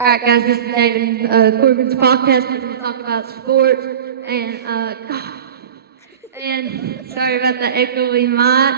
Alright guys, this is David, Corbin's podcast. We're going to talk about sports, and sorry about the echoey mic,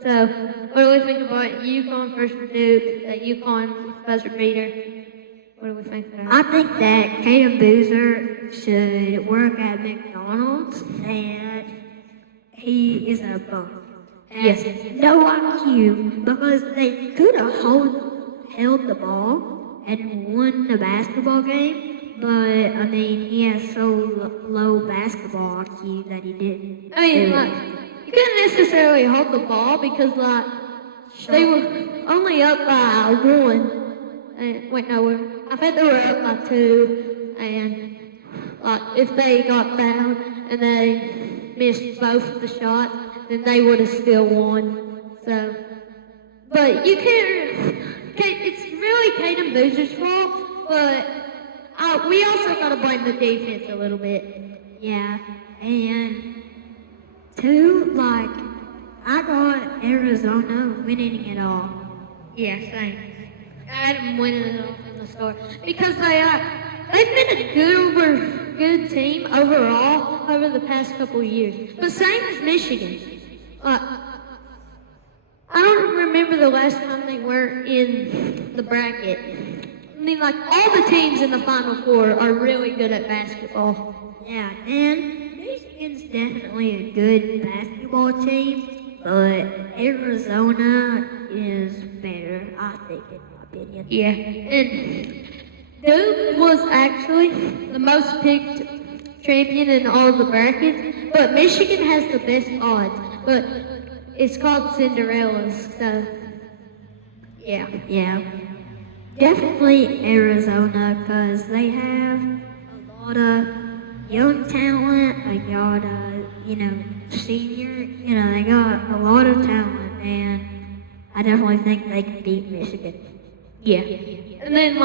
so what do we think about UConn versus Duke, the UConn buzzer beater? What do we think about I think that Caden Boozer should work at McDonald's, and he is a bum. Yes. No IQ, because they could have held the ball and won the basketball game, but I mean, he has so low basketball IQ that he didn't. I mean, you couldn't necessarily hold the ball because, they were only up by 1. I think they were up by 2, and, if they got fouled and they missed both of the shots, then they would have still won. So, but you can't. It's really Caden Boozer's fault, but we also got to blame the defense a little bit. Yeah, and two, I got Arizona winning it all. Yeah, same. I had them winning it all from the start because they've been a good team overall over the past couple of years. But same as Michigan. I don't remember the last time they were in the bracket. I mean, all the teams in the Final Four are really good at basketball. Yeah, and Michigan's definitely a good basketball team, but Arizona is better, I think, in my opinion. Yeah, and Duke was actually the most picked champion in all of the brackets, but Michigan has the best odds. But it's called Cinderella's, so yeah. Yeah, definitely Arizona, because they have a lot of young talent, they got senior, they got a lot of talent, and I definitely think they can beat Michigan. Yeah. And then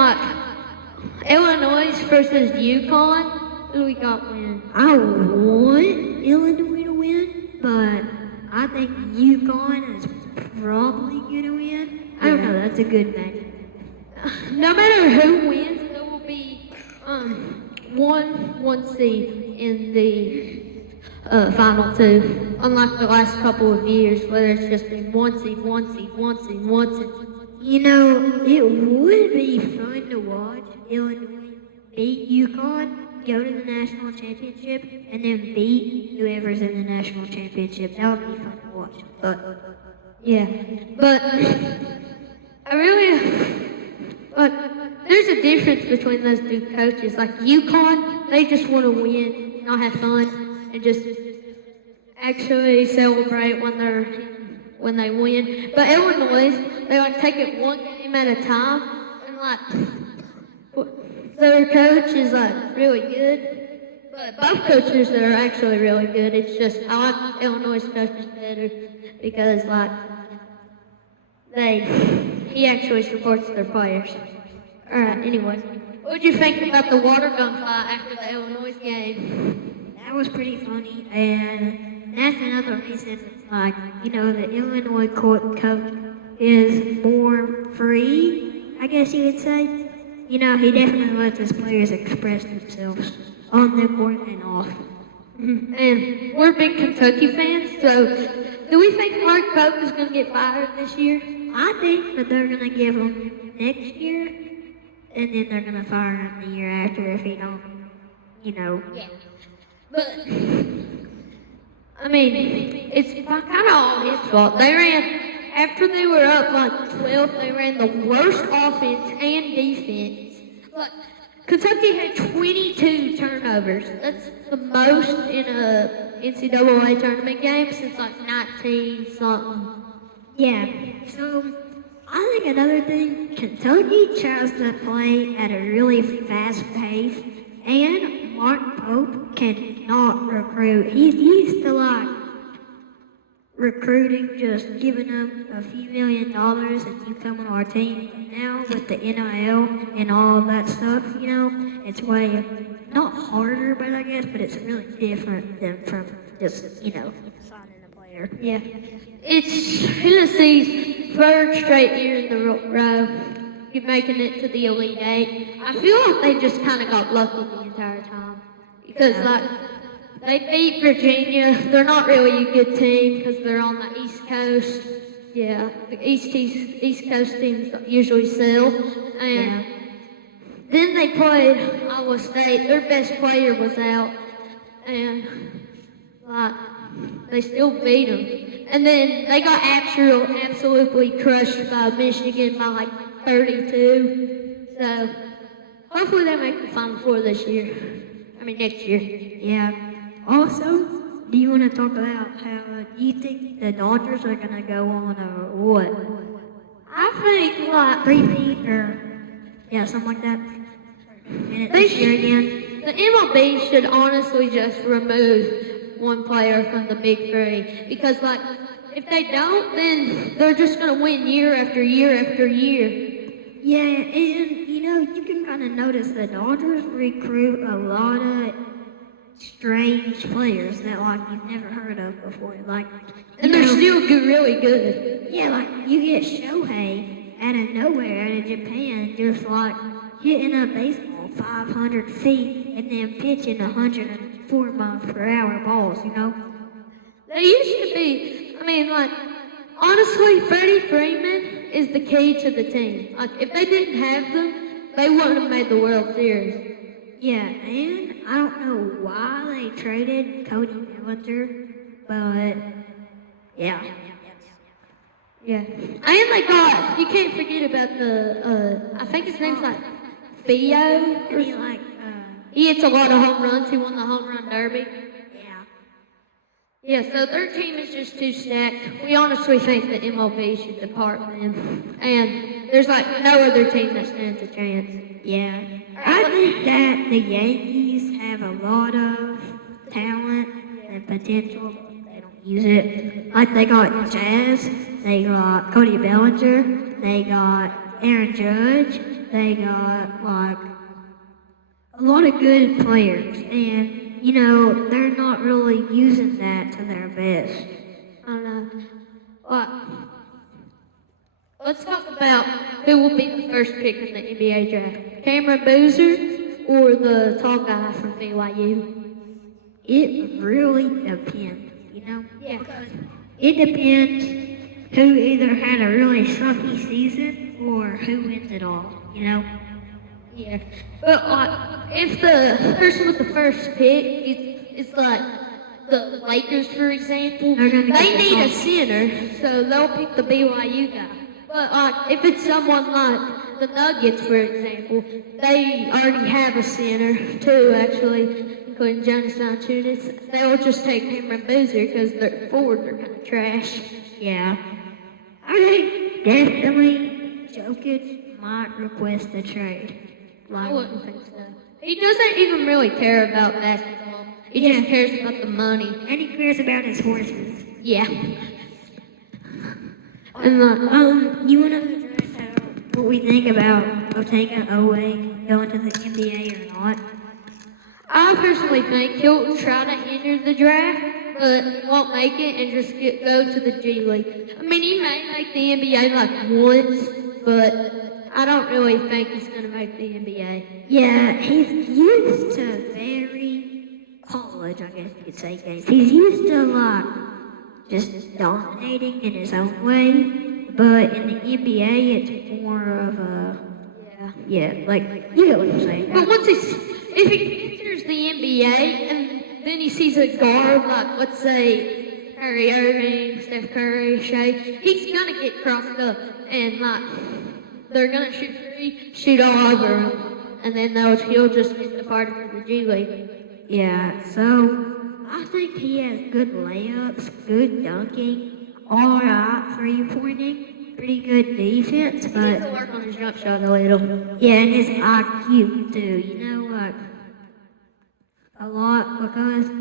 Illinois versus UConn, who we got winning? I want Illinois to win, but I think UConn is probably going to win. I don't know, that's a good match. No matter who wins, there will be one seed in the final two, unlike the last couple of years where it's just been one seed. It would be fun to watch Illinois beat UConn, go to the national championship, and then beat whoever's in the national championship. That would be fun to watch. But there's a difference between those two coaches. UConn, they just want to win, not have fun, and just actually celebrate when they win. But Illinois, they take it one game at a time, and their coach is really good. But both coaches are actually really good. It's just I like Illinois' coaches better because he actually supports their players. Alright, anyway. What did you think about the water gun fight after the Illinois game? That was pretty funny, and that's another reason the Illinois coach is more free, I guess you would say. He definitely lets his players express themselves on the court and off. And we're big Kentucky fans, so do we think Mark Pope is going to get fired this year? I think that they're going to give him next year, and then they're going to fire him the year after if he don't, Yeah. But, I mean, it's kind of all his fault. After they were up 12, they ran the worst offense and defense. Kentucky had 22 turnovers. That's the most in a NCAA tournament game since 19-something. Yeah, so I think another thing, Kentucky tries to play at a really fast pace, and Mark Pope cannot recruit. He's used to recruiting, just giving them a few $1 million and you come on our team. Now with the NIL and all that stuff, it's way not harder, but it's really different than from just, signing a player. Yeah. It's Tennessee's third straight year in the row making it to the Elite Eight. I feel like they just kind of got lucky the entire time because like they beat Virginia. They're not really a good team because they're on the East Coast. Yeah, the East Coast teams usually sell. And then they played Iowa State. Their best player was out, and like they still beat them. And then they got absolutely crushed by Michigan by like 32. So hopefully they make the Final Four this year. I mean next year. Yeah. Also, do you want to talk about how you think the Dodgers are going to go on or what? I think like Three-peat or, something like that. And this year again. The MLB should honestly just remove one player from the Big Three because like if they don't, then they're just going to win year after year after year. Yeah, and you can kind of notice the Dodgers recruit a lot of strange players that like you've never heard of before. Like, and they're still really good. Yeah, like you get Shohei out of nowhere, out of Japan, just like hitting a baseball 500 feet and then pitching 104 miles per hour balls. They used to be. I mean, like honestly, Freddie Freeman is the key to the team. Like if they didn't have them, they wouldn't have made the World Series. Yeah, and I don't know why they traded Cody Bellinger, but yeah. And they got, you can't forget about I think his name's like Theo. He hits a lot of home runs. He won the home run derby. Yeah, so their team is just too stacked. We honestly think that MLB should depart them. And there's like no other team that stands a chance. Yeah. I think that the Yankees have a lot of talent and potential, but they don't use it. Like they got Jazz, they got Cody Bellinger, they got Aaron Judge, they got like a lot of good players. And they're not really using that to their best. I don't know. Well, let's talk about who will be the first pick in the NBA draft. Cameron Boozer or the tall guy from BYU? It really depends, Yeah. It depends who either had a really sucky season or who wins it all, Yeah. But if the person with the first pick is like the Lakers, for example, they need a center, so they'll pick the BYU guy. But if it's someone like the Nuggets, for example, they already have a center, too, actually, including Jonas Valanciunas. They'll just take Cameron Boozer because their forwards are kind of trash. Yeah. I think definitely Jokic might request a trade. I wouldn't think so. He doesn't even really care about basketball. He just cares about the money. And he cares about his horses. Yeah. And you want to address what we think about Otega Owe going to the NBA or not? I personally think he'll try to enter the draft, but won't make it and just go to the G League. I mean, he may make the NBA like once, but I don't really think he's going to make the NBA. Yeah, he's used to college, I guess you could say, games. He's used to just dominating in his own way, but in the NBA, it's more of a like you know what I'm saying. But if he enters the NBA and then he sees a guard like let's say Kyrie Irving, Steph Curry, Shea, he's gonna get crossed up and they're gonna shoot all over him, and then he'll just get departed from the G League. Yeah, so I think he has good layups, good dunking, all right three-pointing, pretty good defense, but he needs to work on his jump shot a little. Yeah, and his IQ too. A lot because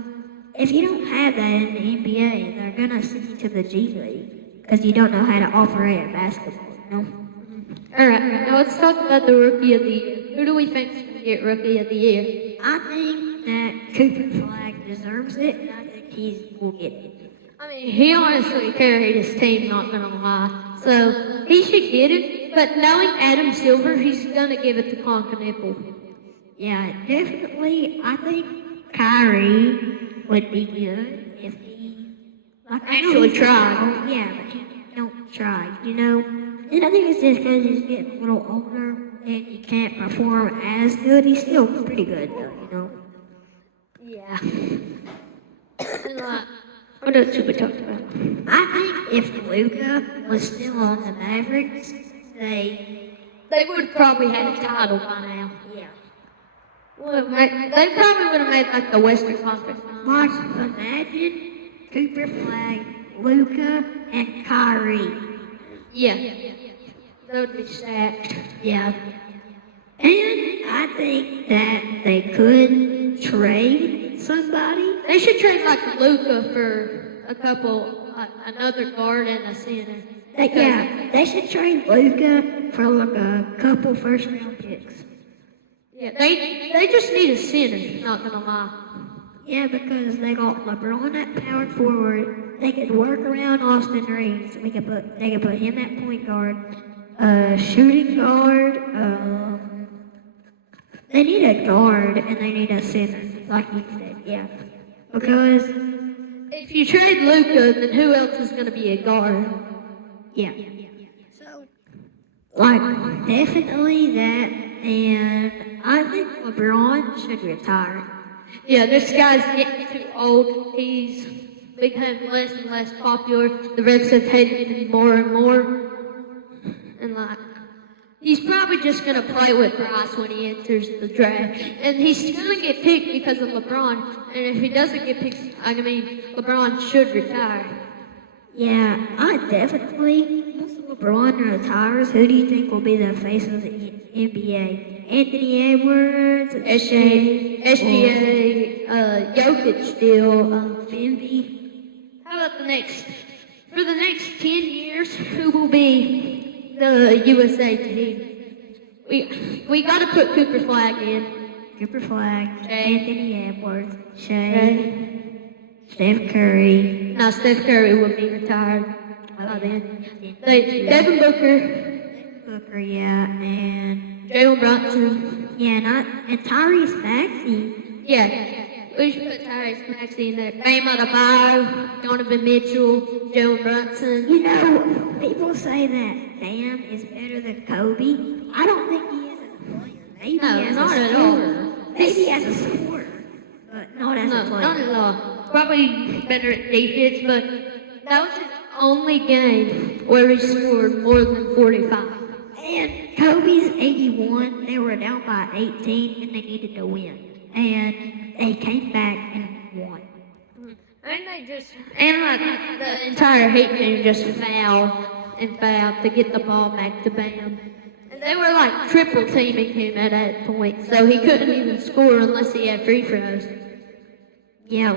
if you don't have that in the NBA, they're gonna send you to the G League because you don't know how to operate a basketball. All right, now let's talk about the Rookie of the Year. Who do we think is going to get Rookie of the Year? I think that Cooper Flag deserves it, and I think he will get it. I mean, he honestly carried his team, not gonna lie. So he should get it, but knowing Adam Silver, he's gonna give it to Conklin. Yeah, definitely. I think Kyrie would be good if he Actually tried. Yeah, but he don't try, And I think it's just because he's getting a little older and he can't perform as good. He's still pretty good, though, Yeah. And, what else should we talk about? I think if Luka was still on the Mavericks, they would probably have a title by now. yeah. They probably would have made like the Western Conference. Like, imagine Cooper Flag, Luka, and Kyrie. Yeah. That would be stacked. Yeah. And I think that they could trade somebody. They should trade like Luka for a couple, another guard and a center. They should trade Luka for like a couple first round picks. Yeah, they just need a center, not gonna lie. Yeah, because they got LeBron at power forward. They could work around Austin Reeves. They could put him at point guard, shooting guard. They need a guard and they need a center, like you said. Yeah, because if you trade Luka, then who else is gonna be a guard? yeah. So, like, definitely that, and I think LeBron should retire. Yeah, this guy's getting too old. He's becoming less and less popular. The refs have hated him more and more. And he's probably just gonna play with Bryce when he enters the draft. And he's gonna get picked because of LeBron. And if he doesn't get picked, LeBron should retire. Yeah, I definitely, once LeBron retires, who do you think will be the face of the NBA? Anthony Edwards, SGA, Jokic still, Envy. How about for the next 10 years, who will be the USA team? We gotta put Cooper Flag in. Cooper Flag, Anthony Edwards, Shea, Steph Curry. No, Steph Curry will be retired by then. Devin Booker, yeah, and Jalen Brunson. Yeah, and Tyrese Maxey. Yeah, we should put Tyrese Maxey in there. Bam Adebayo, Donovan Mitchell, Jalen Brunson. People say that Bam is better than Kobe. I don't think he is as a player. Maybe as not a at scorer. all. Maybe as a scorer, but not as a player. Not at all. Probably better at defense, but that was his only game where he scored more than 45. And Kobe's 81, they were down by 18 and they needed to win. And they came back and won. And the entire Heat team just fouled to get the ball back to Bam. And they were like triple teaming him at that point, so he couldn't even score unless he had free throws. Yeah,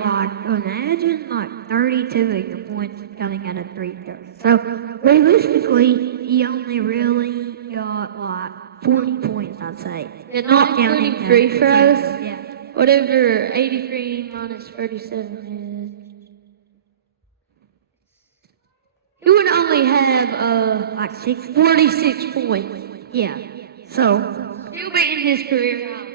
imagine 32 of your points coming out of free throws. So realistically, he only really got 40 points, I'd say. And not counting free throws? Yeah. Whatever 83 minus 37 is. He would only have 46 points. Yeah. So he'll be in his career high.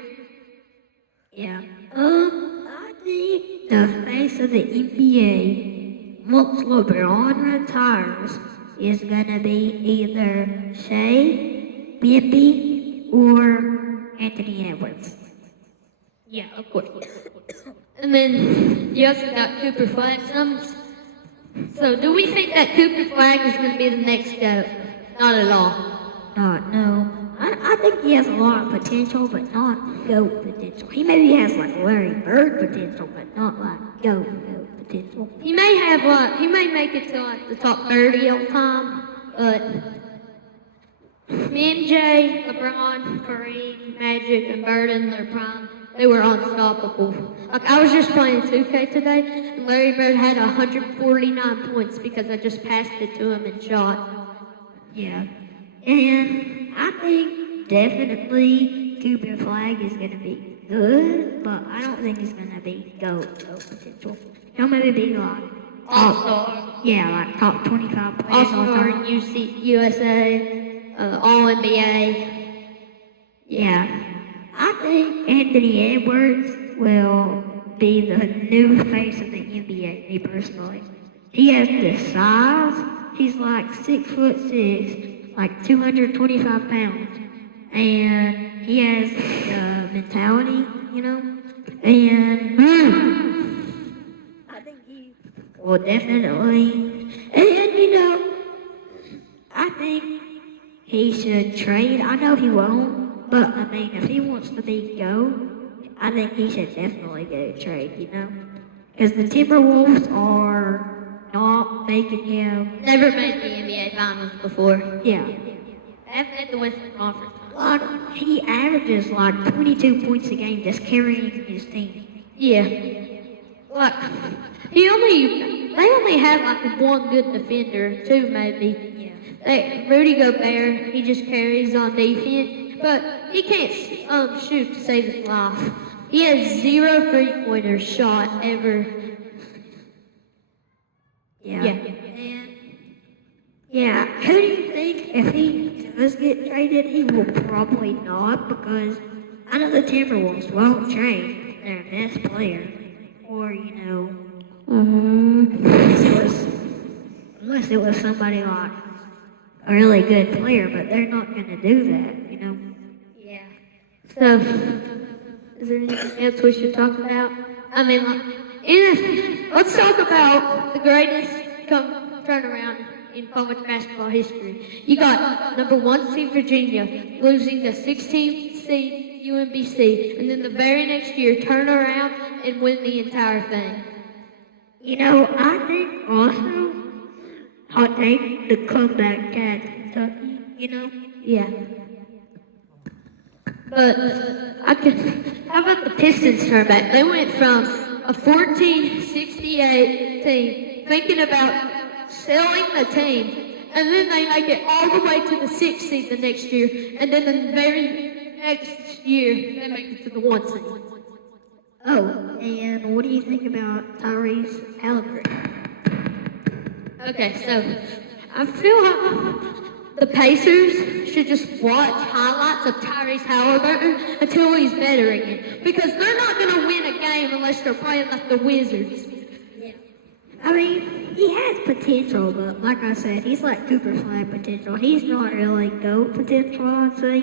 Yeah. I think the face of the NBA once LeBron retires is gonna be either Shea, Bibby, or Anthony Edwards. Yeah, of course. And then you also got Cooper Flag. So do we think that Cooper Flag is going to be the next GOAT? Not at all. No. I think he has a lot of potential, but not GOAT potential. He maybe has Larry Bird potential, but not GOAT potential. He may make it to the top 30 all time, but MJ, LeBron, Kareem, Magic, and Bird in their prime, they were unstoppable. I was just playing 2K today, and Larry Bird had 149 points because I just passed it to him and shot. Yeah. And I think definitely Cooper Flag is going to be good, but I don't think he's going to be GOAT potential. He'll maybe be All-Star. Yeah, like top 25 players all All-Star, time. USA, All-NBA. Yeah. I think Anthony Edwards will be the new face of the NBA, me personally. He has the size. He's like 6'6", like 225 pounds. And he has the mentality, you know? And I think he will definitely, and I think he should trade. I know he won't, but I mean, if he wants to be I think he should definitely get a trade, Because the Timberwolves are not making him. Never made the NBA Finals before. Yeah. They haven't made the Western Conference. He averages like 22 points a game just carrying his team. Yeah. Like, they only have like one good defender, two maybe. Yeah. Rudy Gobert, he just carries on defense, but he can't shoot to save his life. He has 0 3-pointer shot ever. Yeah. Yeah, who do you think if he does get traded, he will probably not, because I know the Timberwolves won't trade their best player, or unless it was somebody like a really good player, but they're not going to do that, Yeah. So, is there anything else we should talk about? I mean, let's talk about the greatest turnaround in college basketball history. You got number 1 seed Virginia losing the 16th seed UMBC, and then the very next year turn around and win the entire thing. I think also hot take the comeback at Kentucky, Yeah. But how about the Pistons turn back? They went from a 1468 team thinking about selling the team, and then they make it all the way to the 6th seed the next year, and then the very next year they make it to the 1 seed. Oh, and what do you think about Tyrese Halliburton? Okay, so I feel like the Pacers should just watch highlights of Tyrese Halliburton until he's better again, because they're not going to win a game unless they're playing like the Wizards. I mean, he has potential, but like I said, he's like Cooper Flag potential. He's not really GOAT potential, I'd say,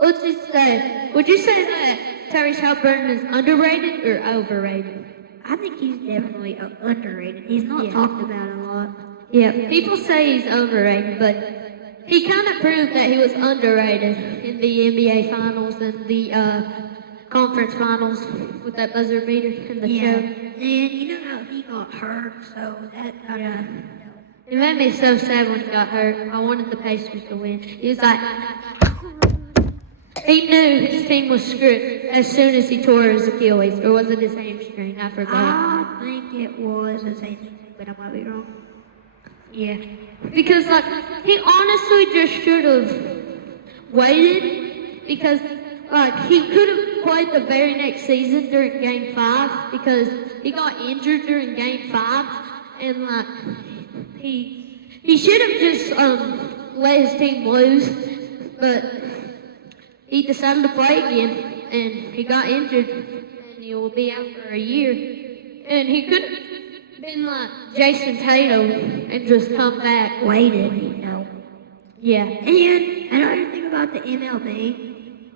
Let's just say, would you say that Tyrese Halliburton is underrated or overrated? I think he's definitely underrated. He's not talked about a lot. Yeah, people say he's overrated, but he kind of proved that he was underrated in the NBA Finals and the conference finals with that buzzer beater in the show. And you know how he got hurt, so that kind of... It made me so sad when he got hurt. I wanted the Pacers to win. He was like... He knew his team was screwed as soon as he tore his Achilles. Or was it his hamstring? I forgot. I think it was his hamstring, but I might be wrong. Yeah. Because, like, he honestly just should have waited, because, like, he could have played the very next season during Game 5, because he got injured during Game 5, and, like, he should have just let his team lose, but he decided to play again, and he got injured, and he will be out for a year, and he could have been like Jason Tatum and just come back. Waited, Yeah. And another thing about the MLB,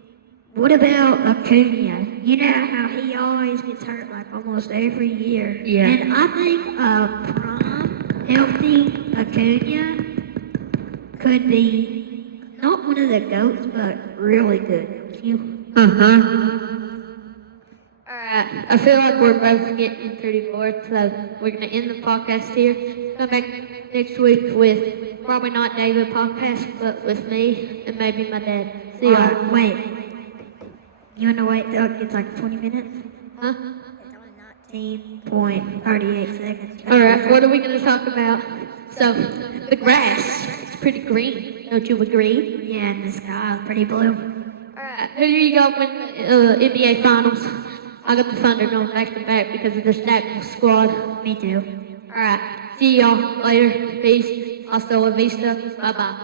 what about Acuna? You know how he always gets hurt like almost every year. Yeah. And I think prime, healthy Acuna could be not one of the GOATs, but really good. Don't you? Alright, I feel like we're both getting pretty bored, so we're going to end the podcast here. Come back next week with probably not David Podcast, but with me and maybe my dad. See ya. Wait. You want to wait till it's like 20 minutes? Huh? It's only 19.38 seconds. Alright, what are we going to talk about? So, the grass. It's pretty green. Don't you agree? Yeah, and the sky is pretty blue. Alright, who do you got win the NBA Finals? I got the Thunder going back to back because of this National squad. Me too. All right. See y'all later. Peace. Hasta la vista. Bye bye.